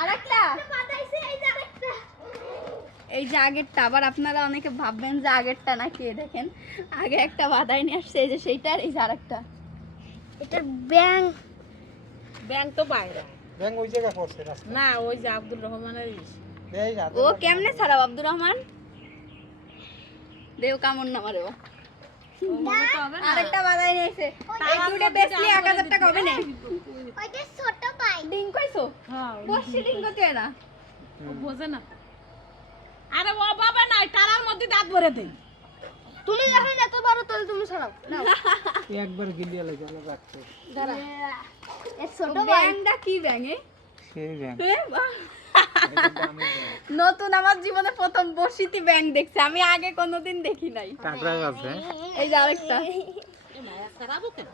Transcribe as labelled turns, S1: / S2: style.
S1: আরেকটা। এই যে আগেরটা আবার আপনারা অনেকে ভাববেন যে আগেরটা না কে দেখেন আগে একটা বাদাই নিয়ে আসছে এই যে সেইটা আর এই যে আরেকটা।
S2: এটা ব্যাং।
S3: ব্যাংক তো বাইরে।
S4: ব্যাং ওই জায়গায় পড়ছে
S3: না ওই যে আব্দুল রহমানের
S1: ও কেমনে ছাড়াও আব্দুর রহমান? দেও কামড় না মারে ও। আরেকটা বাদাই নিয়েছে এই দুটো টাকা হবে না?
S2: ওইটা ছোট
S3: হ্যাঁ, ওই
S1: বসছি ডিং করতে না।
S3: বোঝে না। আরে ও বাবা নাই তারার মধ্যে দাঁত ভরে দেই
S2: তুমি যখন এত বড় তাহলে তুমি ছড়াও
S4: একবার গিলিয়ে লাগে রাখতে।
S2: এ ছোট
S1: ব্যাংটা কি ব্যাং
S4: সেই ব্যাং
S1: নতুন আমার জীবনে প্রথম বসিতি ব্যাং দেখছি। আমি আগে কোনোদিন দেখি নাই। এই যে আরেকটা।
S3: এ মায়া সারাবো কেন?